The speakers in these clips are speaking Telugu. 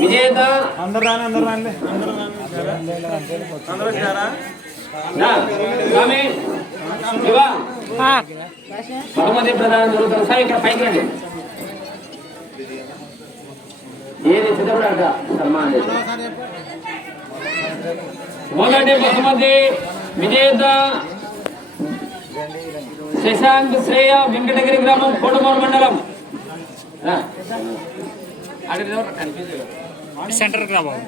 విజేత. అందరు రాని అందరు రాని అందరు అందరూ వచ్చారా నా స్వామి శివ. బహుమతి ప్రదానం జరుగుతుంది. సార్ ఇక్కడ పైకి రండి. ఏది మొదటి బహుమతి విజేత శశాంక్ శ్రేయ వెంకటగిరి గ్రామం కోటమూరు మండలం. రా. అక్కడ ఎవరు కనిపించలేదు. సెంటర్కి రా బాబు.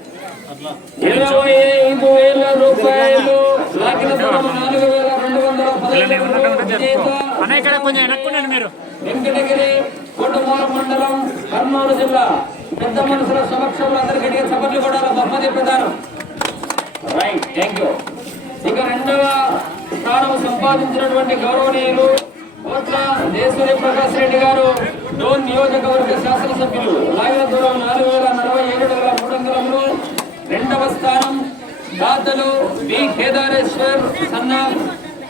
ఇరవై ఐదు వేల రూపాయలు. అన్న ఇక్కడ కొంచెం వెనక్కుండండి మీరు. వెంకటగిరి మండలం కర్నూలు జిల్లా. పెద్ద మనుషుల సమక్షంలో అందరికీ చప్పట్లు కూడా బహుమతి ప్రదానం రైట్ థ్యాంక్ యూ. ఇక రెండవ స్థానం సంపాదించినటువంటి గౌరవనీయులు కోట్ల దేశూరి ప్రకాష్ రెడ్డి గారు డోన్ నియోజకవర్గ శాసనసభ్యులు. లాగిన దూరం నాలుగు వేల రెండవ దాతలు బి కేదారేశ్వర్ సన్న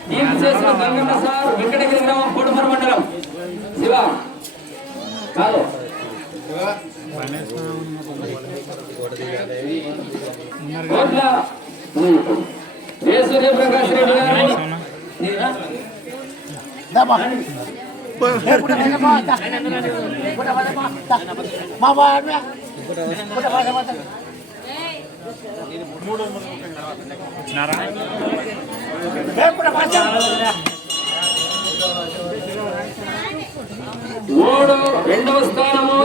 దీప్ చేసిన గంగన్న సార్ వెంకటగిరి గ్రామం కోటమూరు మండలం. శివ. కాదు. కోట్ల రెడ్డి గారు. మూడు రెండవ స్థానము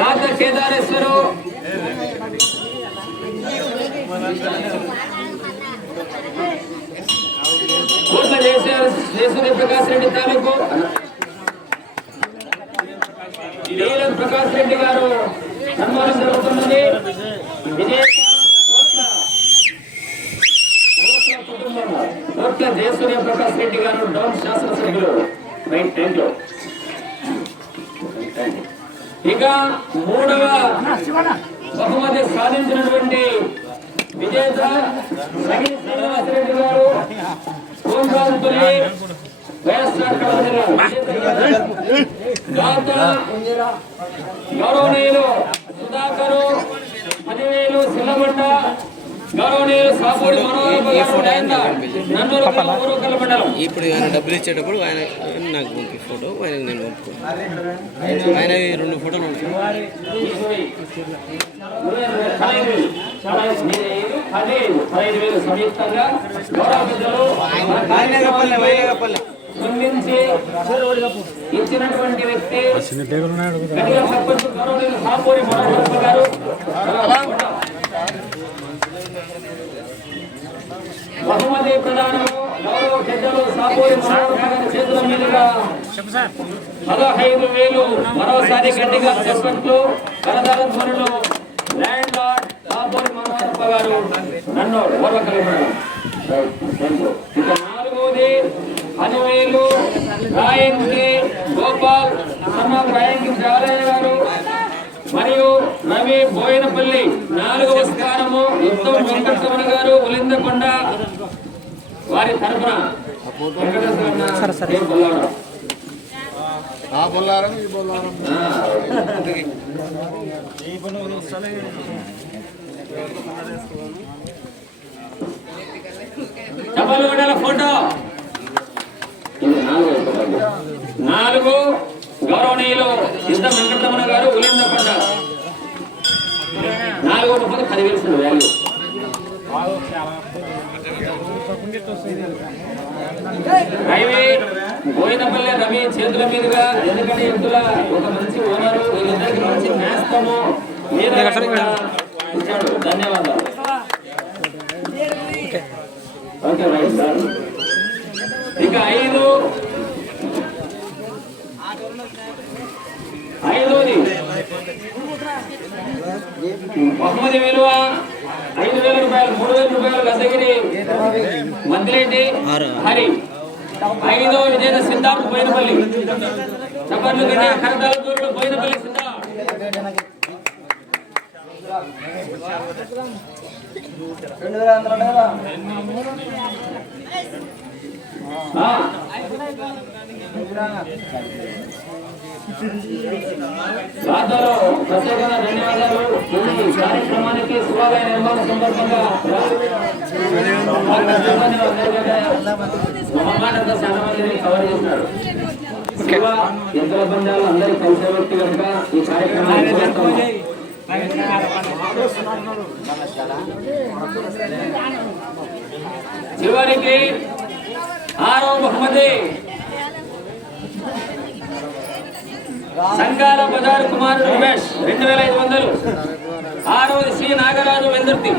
రాజ కేదారేశ్వరు. కోట్ల దేశూరి ప్రకాష్ రెడ్డి తాలూకు. నీలం ప్రకాష్ రెడ్డి గారు సన్మానం జరుగుతున్నది. విజయ కోట్ల కోట్ల కుటుంబం కోట్ల జయసూర్య ప్రకాష్ రెడ్డి గారు డౌన్ శాసనసభ్యులు. రైట్ ఇక మూడవ బహుమతి సాధించినటువంటి విజేత సగి శ్రీనివాసరెడ్డి గారు. కోంకాంతుల్లి వైఎస్ఆర్ గౌరవనీయులు సుధాకరు పదివేలు సిల్లమండ ఇప్పుడు ఆయన డబ్బులు ఇచ్చేటప్పుడు ఆయన నాకు పంపి ఫోటో ఆయనకు నేను పంపుతాను. ఆయన ఈ రెండు ఫోటోలు ఉంటాయి ఇచ్చినటువంటి వ్యక్తి పెద్దలు సాపూరి చేతుల మీదుగా పదహైదు వేలు మరోసారి గట్టిగా చెప్పట్లు కరదాల ధ్వనులు ల్యాండ్ లార్డ్ కాపూరి మనోహరప్ప గారు నన్ను ఓర్వకలిగినారు. ఇక నాలుగోది పదివేలు రాయంకి గోపాల్ సన్న రాయంకి దేవాలయ గారు మరియు రవి బోయినపల్లి నాలుగవ స్థానము ఉత్తమ్ వెంకటరమణ గారు ఉలిందకొండ వారి తరఫున ఏ బొల్లాడు. ఆ బొల్లారం ఈ బొల్లారం. డబల్ గొడవల ఫోటో? ఇది నాలుగు గౌరవనీయులు యుద్ధ వెంకటరమణ గారు ఉలింద నాలుగు రూపాయలు పదివేలు వాల్యూ హైవే బోయినపల్లి రవి చేతుల మీదుగా ఎందుకంటే ఎద్దుల ఒక మంచి ఓనరు వీళ్ళిద్దరికి మంచి నేస్తము ధన్యవాదాలు. ఓకే. Right sir. ఇక ఐదు. ఐదోది. బహుమతి విలువ ఐదు వేల రూపాయలు మూడు వేల రూపాయలు గద్దగిరి మంత్రిరెడ్డి హరి. ఐదో విజేత సిద్ధార్థ్ బోయినపల్లి. చప్పట్లు గట్టి కరతాల దూరుడు బోయినపల్లి సిద్ధార్థ్. ఆ. దాతలు ప్రత్యేకంగా ధన్యవాదాలు కార్యక్రమానికి శివాలయ నిర్మాణ సందర్భంగా మహామాటంతో చాలా మందిని కవర్ శివ అందరి కలిసే వ్యక్తి కనుక ఈ కార్యక్రమాన్ని చివరికి ఆరో బహుమతి సంగాల బజార్ కుమార్ ఉమేష్ రెండు వేల ఐదు వందలు. ఆరవది సి. నాగరాజు వెందుర్తి.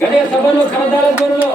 గణేష్ సభలు కరతాల పేరులో